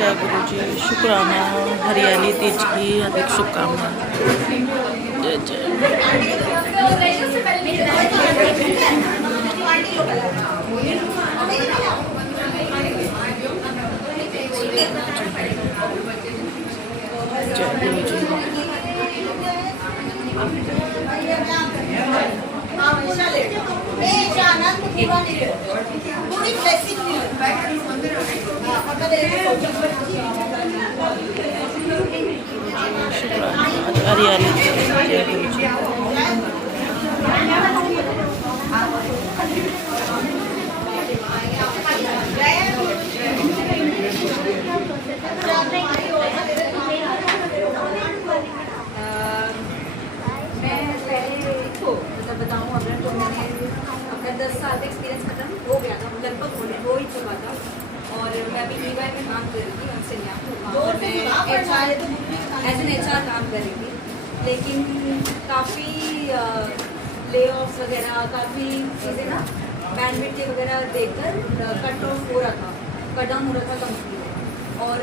जय गुरु जी। शुक्राना हरियाली तीज की अधिक शुभकामनाएं। जय जय गुरु जी। हरियाली जय गुरु जी। बताऊँ अगर तो मैंने अपना 10 साल का एक्सपीरियंस खत्म हो गया था, लगभग हो ही चुका था। और मैं अभी ईवाई में काम कर रही थी उनसे और मैं एज एन HR काम कर रही थी। लेकिन काफ़ी ले ऑफ्स वगैरह काफ़ी चीज़ें ना बैंडविड्थ के वगैरह देखकर कट ऑफ हो रहा था, कट डाउन हो रहा था कंपनी में। और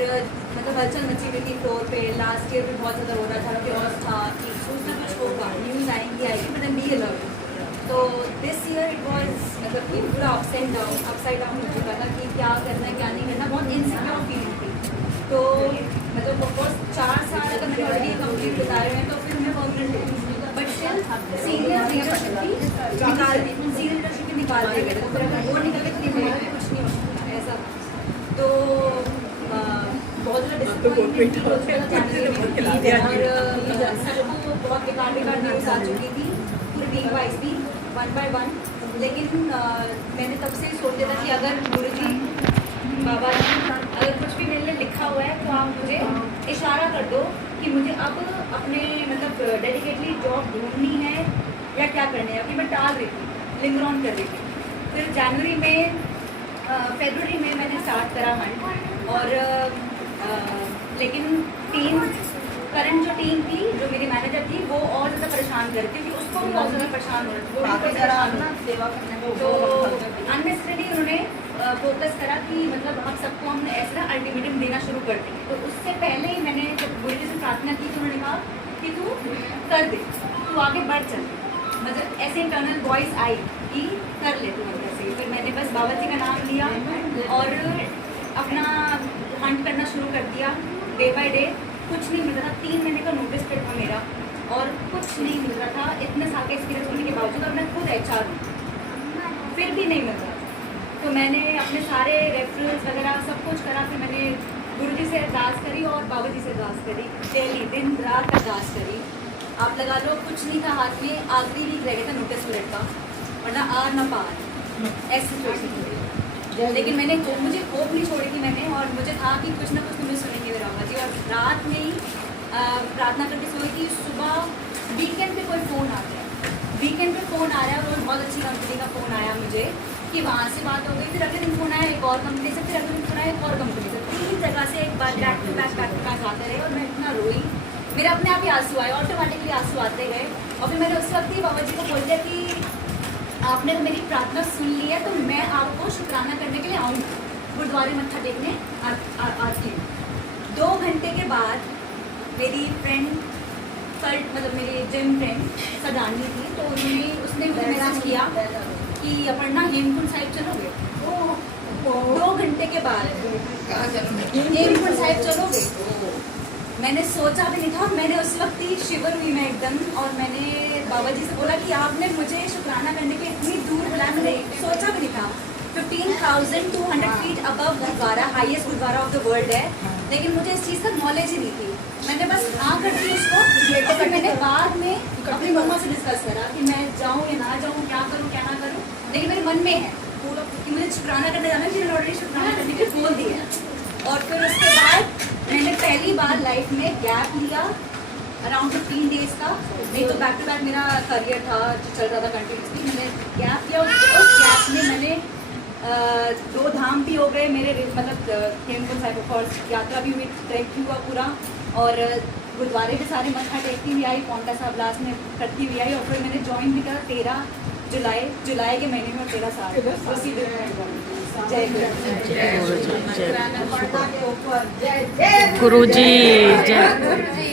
मतलब हलचल मची हुई थी फ्लोर पे। लास्ट ईयर भी बहुत ज़्यादा हो रहा था, क्योस था कि कुछ ना कुछ होगा, न्यूज़ आएगी बट बी अलर्ट। तो दिस ईयर इट वॉज मतलब कि पूरा अपसाइड डाउन हो चुका था कि क्या करना है क्या नहीं करना, बहुत इनसिक्योर फीलिंग थी। तो मतलब ऑफकोर्स 4 साल अगर मैंने ऑलरेडी कंप्लीट बताए हैं तो फिर मैं परमानेंट हूँ, बट स्टिल सीनियर लीडरशिप की निकाल दी गई। तो फिर अगर वो निकल के तो कुछ नहीं हो सकता ऐसा। तो बहुत ज़्यादा डिसअपॉइंटमेंट और सबको बहुत बेकार न्यूज़ आ चुकी थी पूरी वीक वाइज भी 1 by 1। लेकिन मैंने तब से ही सोचा था कि अगर गुरु जी बाबा जी अगर कुछ भी मेरे लिए लिखा हुआ है तो आप मुझे इशारा कर दो कि मुझे अब अपने मतलब डेडिकेटली जॉब ढूंढनी है या क्या करना है। अभी मैं टाल रही थी, लिंगर ऑन कर रही थी। फिर फरवरी में मैंने स्टार्ट करा हंट। और लेकिन करंट जो टीम थी, जो मेरी मैनेजर थी, वो और ज़्यादा परेशान कर रही थी, क्योंकि उसको भी बहुत ज़्यादा परेशान हो रही थी। तो अननेसेसरी उन्होंने फोकस करा कि मतलब हम सबको हम ऐसा अल्टीमेटम देना शुरू कर देंगे। तो उससे पहले ही मैंने जब गुरु जी से प्रार्थना की तो उन्होंने कहा कि तू कर दे, तू आगे बढ़ चल। मतलब ऐसे इंटरनल वॉइस आई कि कर ले तू ऐसे। फिर मैंने बस बाबा जी का नाम लिया और अपना हंट करना शुरू कर दिया डे बाय डे। कुछ नहीं मिल रहा था, 3 महीने का नोटिस पीरियड था मेरा और कुछ नहीं मिल रहा था इतने साल का एक्सपीरियंस होने के बावजूद। और मैं खुद HR हूँ, फिर भी नहीं मिल रहा। तो मैंने अपने सारे रेफरेंस वगैरह सब कुछ करा। फिर मैंने गुरु जी से अरदास करी और बाबा जी से अरदास करी, डेली दिन रात अरदास करी। आप लगा लो कुछ नहीं था हाथ में, आखिरी वीक रह गया था नोटिस पीरियड का, वरना आर ना पार ऐसी सिचुएशन थी। लेकिन मुझे होप नहीं छोड़ी थी मैंने, और मुझे था कि कुछ ना कुछ तुम्हें सुनेंगे मेरे बाबा जी। और रात में ही प्रार्थना करके सोई थी। सुबह वीकेंड पे कोई फ़ोन आ गया, वीकेंड पे फ़ोन आया और बहुत अच्छी कंपनी का फ़ोन आया मुझे कि वहाँ से बात हो गई। फिर अगले दिन फ़ोन आया एक और कंपनी से, फिर अगले दिन फ़ोन आया एक और कंपनी से। 3 जगह से एक बार बैक टू बैक आते रहे और मैं इतना रोई, मेरे अपने आप ही आंसू आए, ऑटोमेटिकली आंसू आते गए। और फिर मैंने उस वक्त ही बाबा जी को बोल दिया कि आपने तो मेरी प्रार्थना सुन ली है, तो मैं आपको शुक्राना करने के लिए आऊँगी, गुरुद्वारे मत्था टेकने आती हूँ। 2 घंटे के बाद मेरी फ्रेंड मतलब मेरी जिम फ्रेंड सदानी थी, तो उसने मुझे मैसेज किया कि अपर्णा हेमकुंड साहिब चलोगे। 2 घंटे के बाद हेमकुंड साहिब चलोगे। मैंने सोचा भी नहीं था, मैंने उस वक्त ही शिवर हुई मैं एकदम। और मैंने बाबा जी से बोला कि आपने मुझे शुक्राना करने के इतनी दूर बुलाया, मैंने सोचा भी नहीं था। 15,200 feet above gurdwara, highest gurdwara of the world है, लेकिन मुझे इस चीज़ का नॉलेज ही नहीं थी। मैंने बस हाँ कर दी उसको। और फिर मैंने बाद में अपनी मम्मा से डिस्कस करा कि मैं जाऊँ या ना जाऊँ, क्या करूँ क्या ना करूँ। लेकिन मेरे मन में है पूरा कि मुझे शुक्राना करने जाना है, मैंने ऑलरेडी शुक्राना करने के बोल दिया। और फिर उसके बाद मैंने पहली बार लाइफ में गैप लिया अराउंड 15 डेज़ का। नहीं तो बैक टू बैक मेरा करियर था जो चल रहा था कंटिन्यूसली। मैंने गैप लिया, उस गैप में मैंने 2 धाम भी हो गए मेरे, मतलब हेमकुंड साहिब ऑफकोर्स यात्रा भी हुई, ट्रैक भी हुआ पूरा, और गुरुद्वारे भी सारे मत्था टेकती हुई आई, पौंटा साहब लास्ट में करती हुई आई। और फिर मैंने ज्वाइन भी करा 13 जुलाई के महीने में, 13 साल उसी दिन गुरु जी जय।